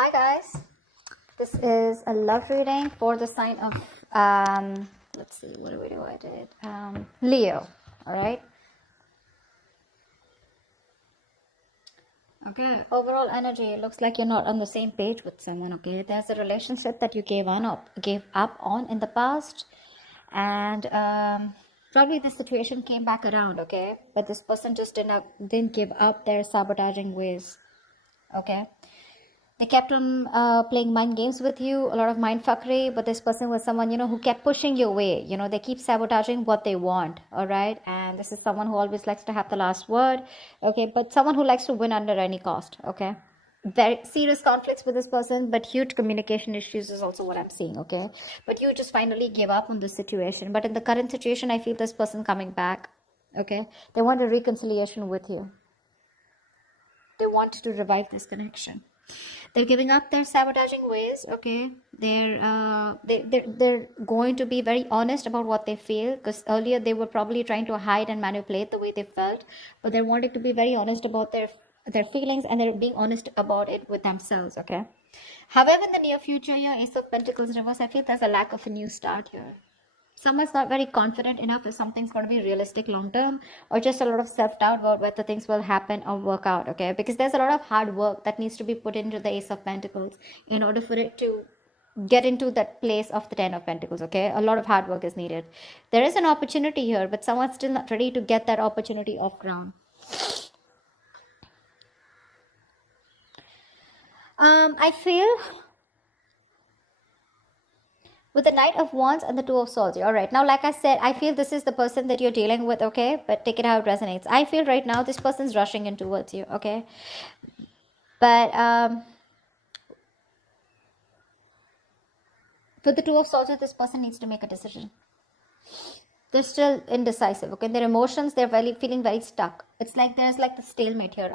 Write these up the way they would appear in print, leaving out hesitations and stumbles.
Hi guys, this is a love reading for the sign of let's see, what do I did? Leo. All right. Okay. Overall energy, it looks like you're not on the same page with someone. Okay, there's a relationship that you gave up on in the past, and probably the situation came back around. Okay, but this person just didn't give up their sabotaging ways. Okay, they kept on playing mind games with you, a lot of mind fuckery, but this person was someone, who kept pushing you away. They keep sabotaging what they want. All right. And this is someone who always likes to have the last word. Okay. But someone who likes to win under any cost. Okay. Very serious conflicts with this person, but huge communication issues is also what I'm seeing. Okay. But you just finally give up on this situation. But in the current situation, I feel this person coming back. Okay. They want a reconciliation with you. They want to revive this connection. They're giving up their sabotaging ways. Okay, they're going to be very honest about what they feel, because earlier they were probably trying to hide and manipulate the way they felt, but they're wanting to be very honest about their feelings, and they're being honest about it with themselves. Okay, however, in the near future, your Ace of Pentacles reverse, I feel there's a lack of a new start here. Someone's not very confident enough if something's going to be realistic long term, or just a lot of self-doubt about whether things will happen or work out. Okay, because there's a lot of hard work that needs to be put into the Ace of Pentacles in order for it to get into that place of the Ten of Pentacles. Okay, a lot of hard work is needed. There is an opportunity here, but someone's still not ready to get that opportunity off ground. I feel with the Knight of Wands and the Two of Swords. All right, now like I said, I feel this is the person that you're dealing with. Okay, but take it how it resonates. I feel right now this person's rushing in towards you. Okay, but with the Two of Swords, this person needs to make a decision. They're still indecisive. Okay, their emotions, they're feeling very stuck. It's like there's like the stalemate here.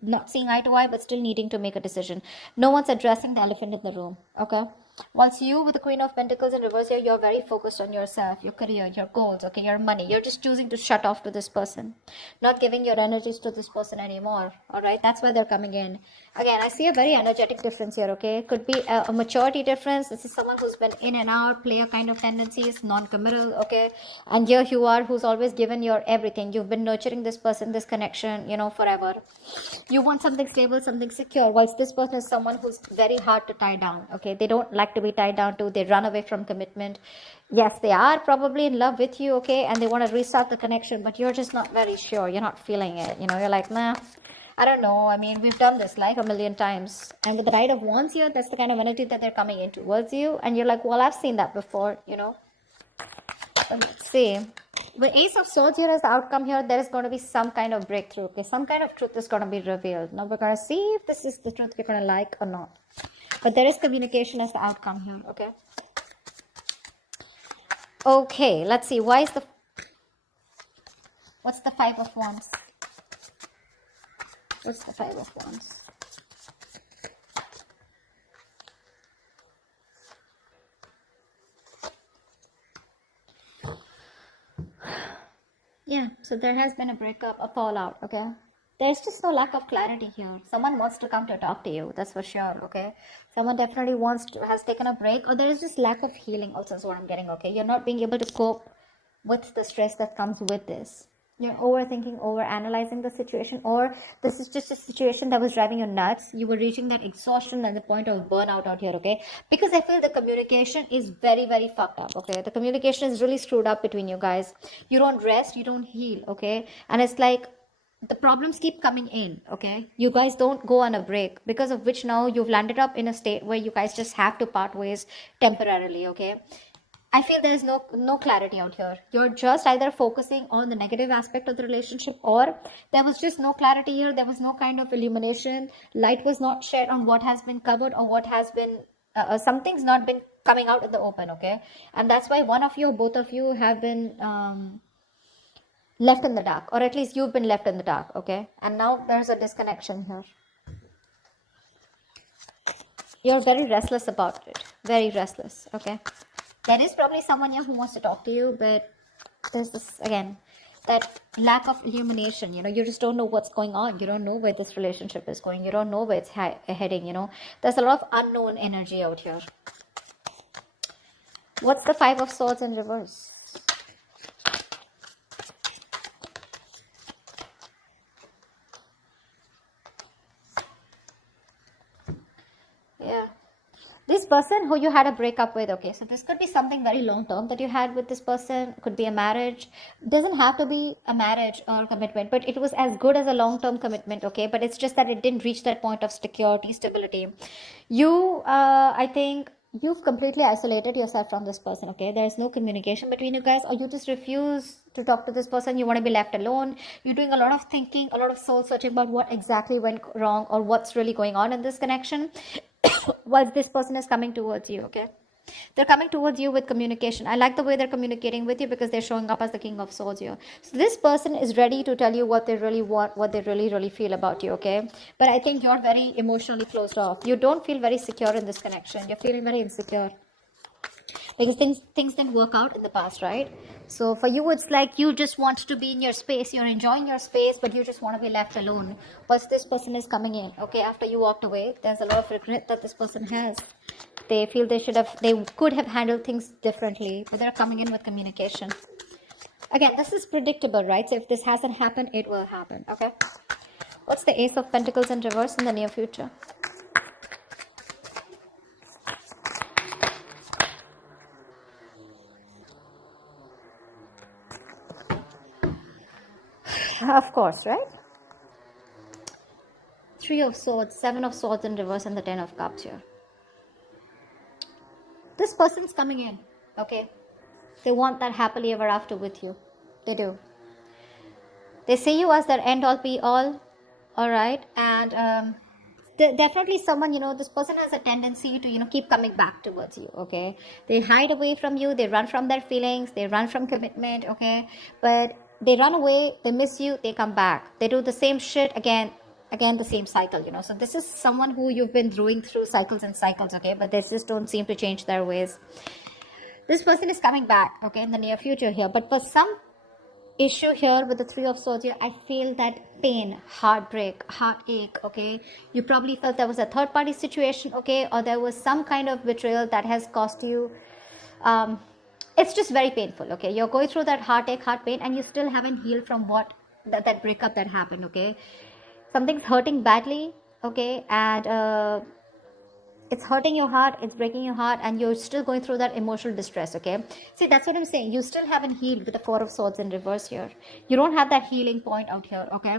Not seeing eye to eye, but still needing to make a decision. No one's addressing the elephant in the room. Okay, once you with the Queen of Pentacles in reverse here, you're very focused on yourself, your career, your goals. Okay, your money. You're just choosing to shut off to this person, not giving your energies to this person anymore. All right, that's why they're coming in. Again, I see a very energetic difference here. Okay, could be a maturity difference. This is someone who's been in and out, player kind of tendencies, non-committal. Okay, and here you are, who's always given your everything. You've been nurturing this person, this connection, forever. You want something stable, something secure, whilst this person is someone who's very hard to tie down. Okay, they don't like to be tied down to. They run away from commitment. Yes, they are probably in love with you. Okay, and they want to restart the connection, but you're just not very sure. You're not feeling it. You're like, nah, I don't know. I mean, we've done this like a million times. And with the Knight of Wands here, that's the kind of energy that they're coming in towards you. And you're like, well, I've seen that before. Let's see. With Ace of Swords here as the outcome here, there is going to be some kind of breakthrough. Okay, some kind of truth is going to be revealed. Now we're going to see if this is the truth you're going to like or not. But there is communication as the outcome here. Okay. Okay, let's see. What's the Five of Wands? What's the Five of Wands? Yeah, so there has been a breakup, a fallout. Okay, there's just no lack of clarity here. Someone wants to come to talk to you, that's for sure. Okay, someone definitely has taken a break, or there is just lack of healing also is what I'm getting. Okay, you're not being able to cope with the stress that comes with this. You're overthinking, overanalyzing the situation, or this is just a situation that was driving you nuts. You were reaching that exhaustion and the point of burnout out here. Okay, because I feel the communication is very, very fucked up. Okay, the communication is really screwed up between you guys. You don't rest, you don't heal. Okay, and it's like the problems keep coming in. Okay, you guys don't go on a break, because of which now you've landed up in a state where you guys just have to part ways temporarily. Okay, I feel there is no clarity out here. You're just either focusing on the negative aspect of the relationship, or there was just no clarity here. There was no kind of illumination. Light was not shed on what has been covered, or what has been something's not been coming out in the open. Okay, and that's why one of you or both of you have been left in the dark, or at least you've been left in the dark. Okay, and now there's a disconnection here. You're very restless about it. Very restless. Okay. There is probably someone here who wants to talk to you, but there's this, again, that lack of illumination, you know, you just don't know what's going on. You don't know where this relationship is going. You don't know where it's heading, you know. There's a lot of unknown energy out here. What's the Five of Swords in reverse? Yeah. This person who you had a breakup with, okay, so this could be something very long term that you had with this person. Could be a marriage. Doesn't have to be a marriage or commitment, but it was as good as a long term commitment, okay, but it's just that it didn't reach that point of security, stability. You I think you've completely isolated yourself from this person, okay. There's no communication between you guys, or you just refuse to talk to this person. You want to be left alone. You're doing a lot of thinking, a lot of soul searching about what exactly went wrong or what's really going on in this connection. While this person is coming towards you, okay, they're coming towards you with communication. I like the way they're communicating with you because they're showing up as the King of Swords here. So this person is ready to tell you what they really want, what they really feel about you, okay. But I think you're very emotionally closed off. You don't feel very secure in this connection. You're feeling very insecure because things didn't work out in the past, right? So for you, it's like you just want to be in your space. You're enjoying your space, but you just want to be left alone. But this person is coming in, okay, after you walked away. There's a lot of regret that this person has. They feel they could have handled things differently, but they're coming in with communication. Again, this is predictable, right? So if this hasn't happened, it will happen, okay? What's the Ace of Pentacles in reverse in the near future? Of course, right? Three of Swords, Seven of Swords in reverse, and the Ten of Cups here. This person's coming in, okay? They want that happily ever after with you. They do. They see you as their end all be all right? And definitely someone, you know, this person has a tendency to, you know, keep coming back towards you, okay? They hide away from you. They run from their feelings. They run from commitment, okay? But they run away, they miss you, they come back. They do the same shit again, the same cycle, you know. So this is someone who you've been doing through cycles and cycles, okay, but they just don't seem to change their ways. This person is coming back, okay, in the near future here. But for some issue here with the Three of Swords here, I feel that pain, heartbreak, heartache, okay. You probably felt there was a third party situation, okay, or there was some kind of betrayal that has cost you it's just very painful, okay. You're going through that heartache, heart pain, and you still haven't healed from what that breakup that happened, okay. Something's hurting badly, okay, and it's hurting your heart, it's breaking your heart, and you're still going through that emotional distress, okay. See, that's what I'm saying. You still haven't healed with the Four of Swords in reverse here. You don't have that healing point out here, okay.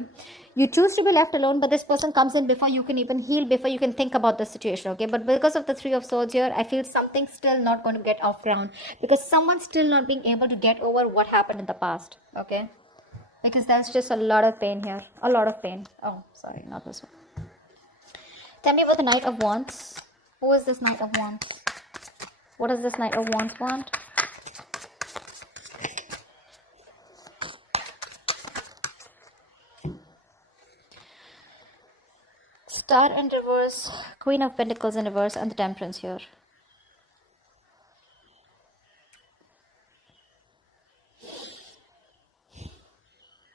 You choose to be left alone, but this person comes in before you can even heal, before you can think about the situation, okay. But because of the Three of Swords here, I feel something's still not going to get off ground, because someone's still not being able to get over what happened in the past, okay. Because there's just a lot of pain here, a lot of pain. Oh, sorry, not this one. Tell me about the Knight of Wands. Who is this Knight of Wands? What does this Knight of Wands want? Star in reverse, Queen of Pentacles in reverse, and the Temperance here.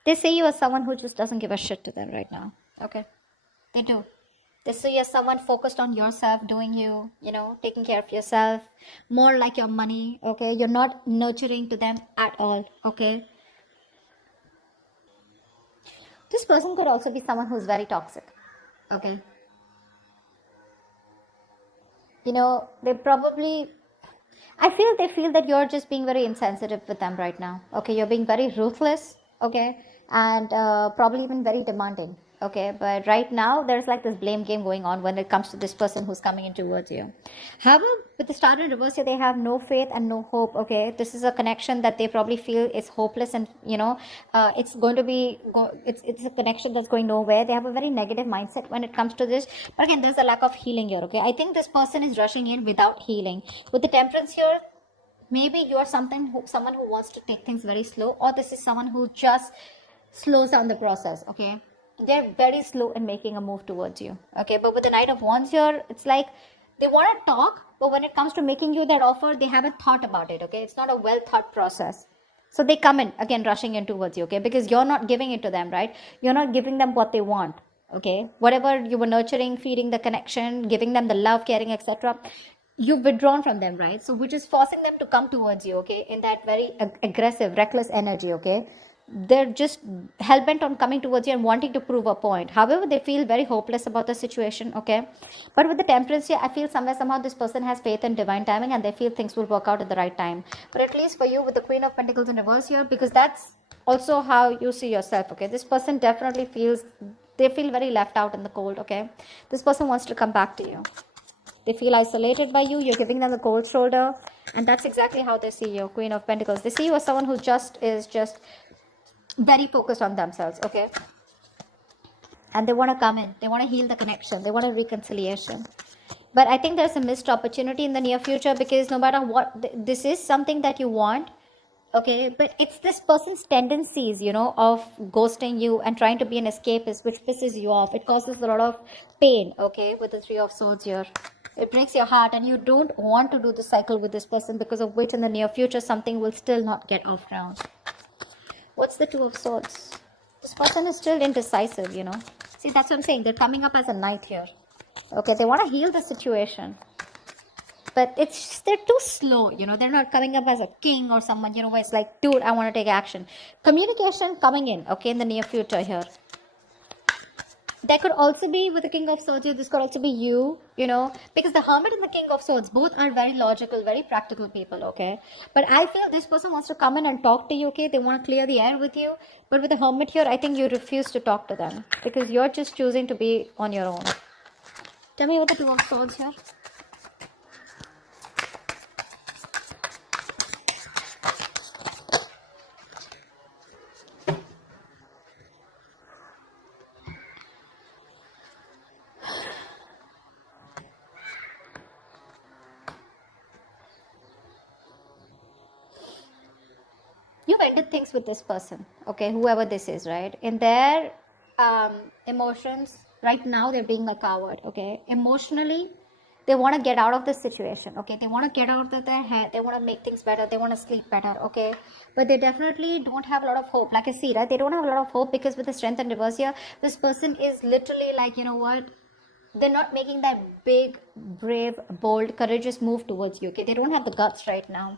They see you as someone who just doesn't give a shit to them right now. Okay? They do. They see you as someone focused on yourself, doing you, you know, taking care of yourself, more like your money, okay? You're not nurturing to them at all, okay? This person could also be someone who's very toxic, okay? You know, they probably, I feel they feel that you're just being very insensitive with them right now, okay? You're being very ruthless, okay? And probably even very demanding. Okay, but right now there's like this blame game going on when it comes to this person who's coming in towards you. However, with the Star in reverse here, they have no faith and no hope. Okay, this is a connection that they probably feel is hopeless, and you know, it's going to be it's a connection that's going nowhere. They have a very negative mindset when it comes to this. But again, there's a lack of healing here. Okay, I think this person is rushing in without healing. With the Temperance here, maybe you're someone who wants to take things very slow, or this is someone who just slows down the process. Okay. They're very slow in making a move towards you, okay. But with the Knight of Wands here, it's like they want to talk, but when it comes to making you that offer, they haven't thought about it, okay. It's not a well thought process. So they come in again, rushing in towards you, okay? Because you're not giving it to them, right? You're not giving them what they want, okay? Whatever you were nurturing, feeding the connection, giving them the love, caring, etc., you've withdrawn from them, right? So which is forcing them to come towards you, okay? In that very aggressive, reckless energy, okay? They're just hell-bent on coming towards you and wanting to prove a point. However, they feel very hopeless about the situation, okay? But with the temperance here, I feel somewhere somehow this person has faith in divine timing and they feel things will work out at the right time. But at least for you with the Queen of Pentacles in reverse here, because that's also how you see yourself, okay? This person definitely feels, they feel very left out in the cold, okay? This person wants to come back to you. They feel isolated by you. You're giving them the cold shoulder. And that's exactly how they see you, Queen of Pentacles. They see you as someone who is just very focused on themselves, okay? And they want to come in. They want to heal the connection. They want a reconciliation. But I think there's a missed opportunity in the near future, because no matter what, this is something that you want, okay? But it's this person's tendencies, you know, of ghosting you and trying to be an escapist, which pisses you off. It causes a lot of pain, okay, with the Three of Swords here. It breaks your heart, and you don't want to do the cycle with this person, because of which in the near future something will still not get off ground. What's the Two of Swords? This person is still indecisive, you know. See, that's what I'm saying. They're coming up as a knight here. Okay, they want to heal the situation. But they're too slow, you know. They're not coming up as a king or someone, you know, where it's like, dude, I want to take action. Communication coming in, okay, in the near future here. There could also be, with the King of Swords here, this could also be you, you know, because the Hermit and the King of Swords, both are very logical, very practical people, okay? But I feel this person wants to come in and talk to you, okay? They want to clear the air with you. But with the Hermit here, I think you refuse to talk to them, because you're just choosing to be on your own. Tell me what the Two of Swords here. You've ended things with this person, okay, whoever this is, right? In their emotions, right now they're being a coward, okay? Emotionally, they want to get out of this situation, okay? They want to get out of their head. They want to make things better. They want to sleep better, okay? But they definitely don't have a lot of hope. Like I see, right? They don't have a lot of hope, because with the Strength and reverse here, this person is literally like, you know what? They're not making that big, brave, bold, courageous move towards you, okay? They don't have the guts right now.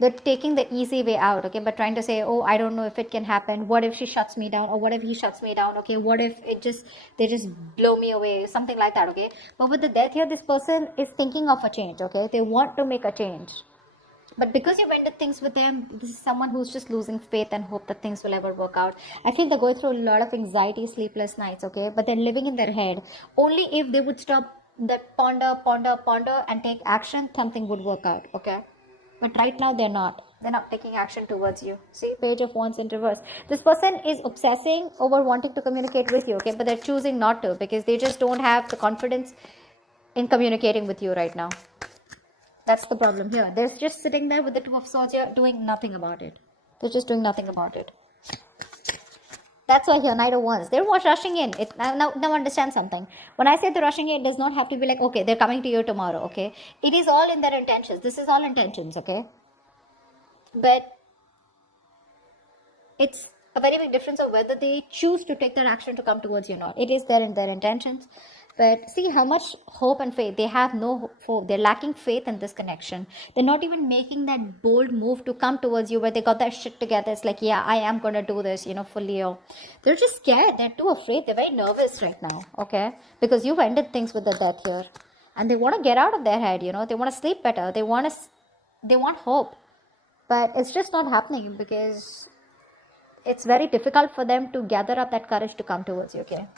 They're taking the easy way out, okay? But trying to say, oh, I don't know if it can happen. What if she shuts me down? Or what if he shuts me down, okay? What if they just blow me away? Something like that, okay? But with the Death here, this person is thinking of a change, okay? They want to make a change. But because you've ended things with them, this is someone who's just losing faith and hope that things will ever work out. I think they're going through a lot of anxiety, sleepless nights, okay? But they're living in their head. Only if they would stop that ponder, and take action, something would work out, okay? But right now they're not taking action towards you. See, Page of Wands in reverse. This person is obsessing over wanting to communicate with you, okay? But they're choosing not to, because they just don't have the confidence in communicating with you right now. That's the problem here. They're just sitting there with the Two of Swords here, doing nothing about it. They're just doing nothing about it. That's why here, Knight of Wands. They're rushing in. Now understand something. When I say they're rushing in, it does not have to be like, okay, they're coming to you tomorrow, okay? It is all in their intentions. This is all intentions, okay? But it's a very big difference of whether they choose to take their action to come towards you or not. It is there in their intentions. But see how much hope and faith. They have no hope. They're lacking faith in this connection. They're not even making that bold move to come towards you where they got that shit together. It's like, yeah, I am going to do this, you know, fully. They're just scared. They're too afraid. They're very nervous right now, okay? Because you've ended things with the Death here. And they want to get out of their head, you know. They want to sleep better. They want hope. But it's just not happening, because it's very difficult for them to gather up that courage to come towards you, okay?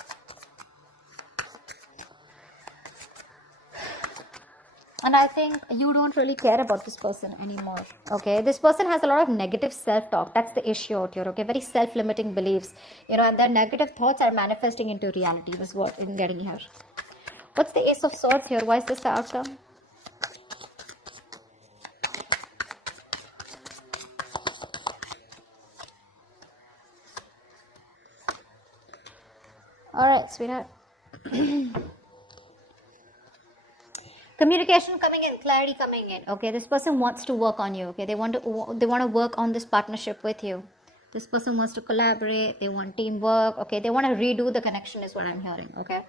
And I think you don't really care about this person anymore, okay? This person has a lot of negative self-talk. That's the issue out here, okay? Very self-limiting beliefs, you know, and their negative thoughts are manifesting into reality. This is what I'm getting here. What's the Ace of Swords here? Why is this the outcome? All right, sweetheart. Communication coming in, clarity coming in. Okay, this person wants to work on you. Okay, they want to work on this partnership with you. This person wants to collaborate. They want teamwork. Okay, they want to redo the connection is what I'm hearing. Okay,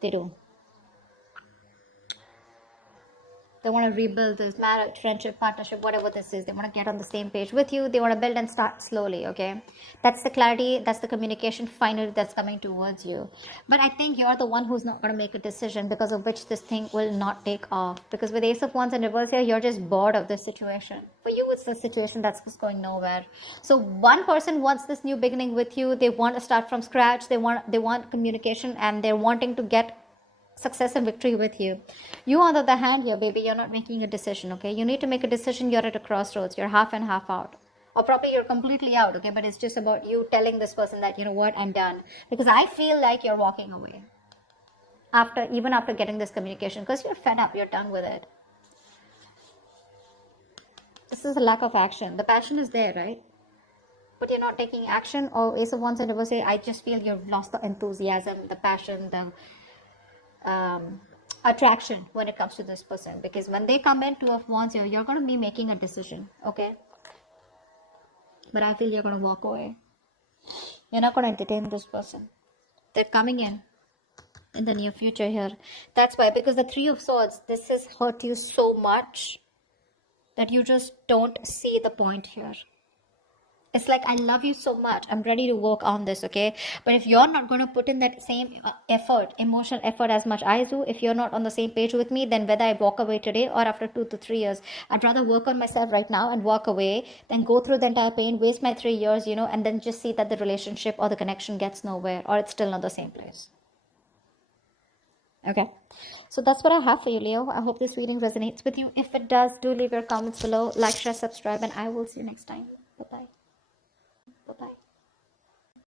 they do. They want to rebuild this marriage, friendship, partnership, whatever this is. They want to get on the same page with you. They want to build and start slowly, okay? That's the clarity. That's the communication finally that's coming towards you. But I think you're the one who's not going to make a decision, because of which this thing will not take off. Because with Ace of Wands and reverse here, you're just bored of this situation. For you, it's the situation that's just going nowhere. So one person wants this new beginning with you. They want to start from scratch. They want communication, and they're wanting to get success and victory with you. You, on the other hand, here, baby, you're not making a decision, okay? You need to make a decision. You're at a crossroads. You're half and half out, or probably you're completely out, okay? But it's just about you telling this person that, you know what, I'm done, because I feel like you're walking away even after getting this communication, because you're fed up. You're done with it. This is a lack of action. The passion is there, right? But you're not taking action. Or Ace of Wands and reverse, I just feel you've lost the enthusiasm, the passion, the attraction when it comes to this person. Because when they come in, Two of Wands, you're going to be making a decision, okay? But I feel you're going to walk away. You're not going to entertain this person. They're coming in the near future here. That's why, because the Three of Swords, this has hurt you so much that you just don't see the point here. It's like, I love you so much, I'm ready to work on this, okay? But if you're not going to put in that same effort, emotional effort as much I do, if you're not on the same page with me, then whether I walk away today or after 2 to 3 years, I'd rather work on myself right now and walk away than go through the entire pain, waste my 3 years, you know, and then just see that the relationship or the connection gets nowhere, or it's still not the same place. Okay, so that's what I have for you, Leo. I hope this reading resonates with you. If it does, do leave your comments below, like, share, subscribe, and I will see you next time. Bye-bye. Bye-bye.